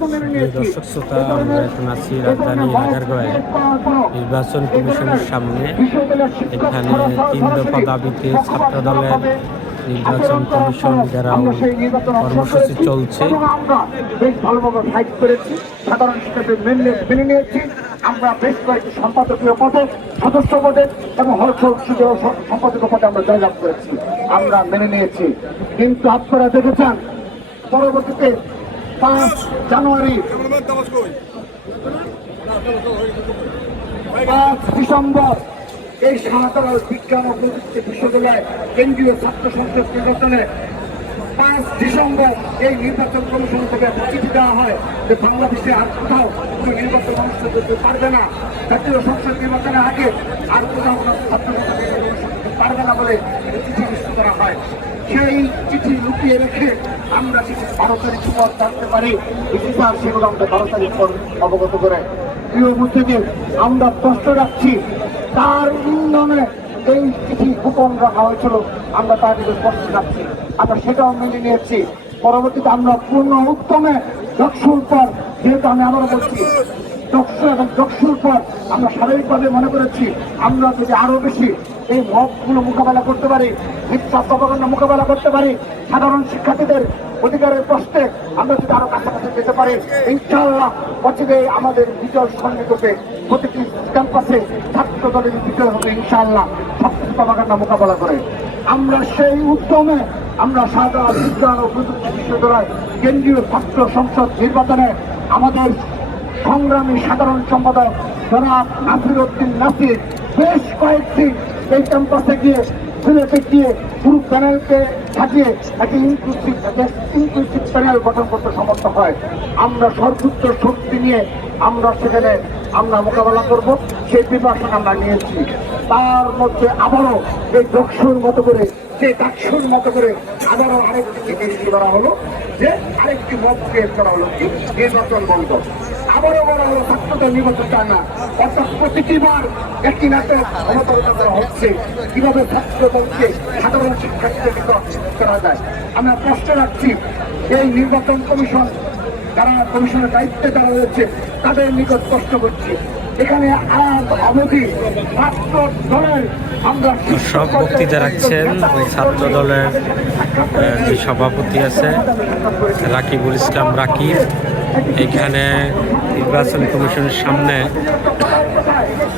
দর্শক শ্রোতা, আমরা এখন আছি রাজধানী আগারগাঁওয়ে নির্বাচন কমিশনের সামনে। এখানে 3 দফা দাবিতে ছাত্র দলের নির্বাচন কমিশন ঘেরাও কর্মসূচি চলছে। বেশ ভালোভাবে ফাইট করেছি, সাধারণ শিক্ষার্থী মেনে নিয়েছি। আমরা বেশ কয়েকটি সম্পাদকীয় পদে, সদস্য পদে এবং সম্পাদক পদে আমরা জয়লাভ করেছি, আমরা মেনে নিয়েছি। কিন্তু আপনারা দেখেছেন পরবর্তীতে 5 জানুয়ারি 5 ডিসেম্বর এই শাহজালাল বিজ্ঞান ও প্রযুক্তি বিশ্ববিদ্যালয় কেন্দ্রীয় ছাত্র সংসদ নির্বাচনে 5 ডিসেম্বর এই নির্বাচন কমিশন থেকে চিঠি দেওয়া হয় যে বাংলাদেশে আর কোথাও কোনো নির্বাচন অনুষ্ঠিত করতে পারবে না, জাতীয় সংসদ নির্বাচনের আগে আর কোথাও কোনো ছাত্র সংসদ নির্বাচন করতে পারবে না বলে চিঠি ইস্যু করা হয়। সেই চিঠি লুকিয়ে রেখে আমরা কিছু 12 তারিখ পর জানতে পারি, বিশেষার সেগুলো আমরা 12 তারিখ পর অবগত করে প্রিয় বুঝতে আমরা প্রশ্ন রাখছি তার ইন্ধনে এই চিঠি গোপন রাখা হয়েছিল। আমরা তার দিকে প্রশ্ন রাখছি, আমরা সেটাও মেনে নিয়েছি। পরবর্তীতে আমরা পূর্ণ উদ্যমে দক্ষুর পর, যেহেতু আমি আবারও বলছি দক্ষ এবং দক্ষুর পর আমরা শারীরিকভাবে মনে করেছি আমরা যদি আরো বেশি এই মতগুলো মোকাবেলা করতে পারি, মিথ্যা প্রপাগান্ডা মোকাবেলা করতে পারি, সাধারণ শিক্ষার্থীদের অধিকারের প্রশ্নে আমরা যদি আরো কাছাকাছি যেতে পারি, ইনশাআল্লাহ পথে আমাদের বিজয় সঙ্গী করবে। প্রতিটি ক্যাম্পাসে ছাত্র দলের বিজয় হবে ইনশাআল্লাহ, সবকিছু প্রপাগান্ডা মোকাবেলা করে। আমরা সেই উদ্যমে আমরা শাহজালাল বিজ্ঞান ও প্রযুক্তি বিশ্ববিদ্যালয় কেন্দ্রীয় ছাত্র সংসদ নির্বাচনে আমাদের সংগ্রামী সাধারণ সম্পাদক জনাব নাসির উদ্দিন নাসির বেশ কয়েকদিন এই ক্যাম্পাসে গিয়ে সিলেটে গিয়ে পুরো প্যানেলকে সাজিয়ে একটি ইনক্লুসিভ প্যানেল গঠন করতে সমর্থ হয়। আমরা সর্বোচ্চ শক্তি নিয়ে আমরা সেখানে আমরা মোকাবেলা করব, সেই প্রিপারেশন আমরা নিয়েছি। তার মধ্যে আবারও এই দক্ষুর মতো করে, সেই ডাকসুর মতো করে আবারও আরেকটি জিনিস করা হলো, যে আরেকটি মত ক্রিয়েট করা হলো কি নির্বাচন বন্ধ। আবারও বলা হলো ছাত্রদের নির্বাচন চায় না। অর্থাৎ প্রতিটিবার একটি নাটক অবতারণা করা হচ্ছে কিভাবে ছাত্র দলকে সাধারণ শিক্ষার্থীদের নিকট করা যায়। আমরা প্রশ্ন রাখছি এই নির্বাচন কমিশন, যারা কমিশনের দায়িত্বে যারা রয়েছে তাদের নিকট প্রশ্ন করছি, এখানে অবধি ছাত্র দলের আমরা সব বক্তৃতা রাখছেন ওই ছাত্র দলের যে সভাপতি আছে রাকিবুল ইসলাম রাকিব। এখানে নির্বাচন কমিশনের সামনে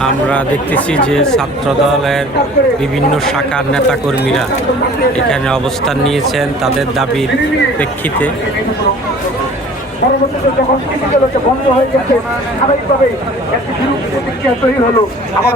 আমরা দেখতেছি যে ছাত্র দলের বিভিন্ন শাখার নেতাকর্মীরা এখানে অবস্থান নিয়েছেন তাদের দাবির প্রেক্ষিতে। পরবর্তীতে যখন বন্ধ হয়ে গেছে স্বাভাবিকভাবে একটি বিরূপ প্রতিক্রিয়া তৈরি হলো। আমার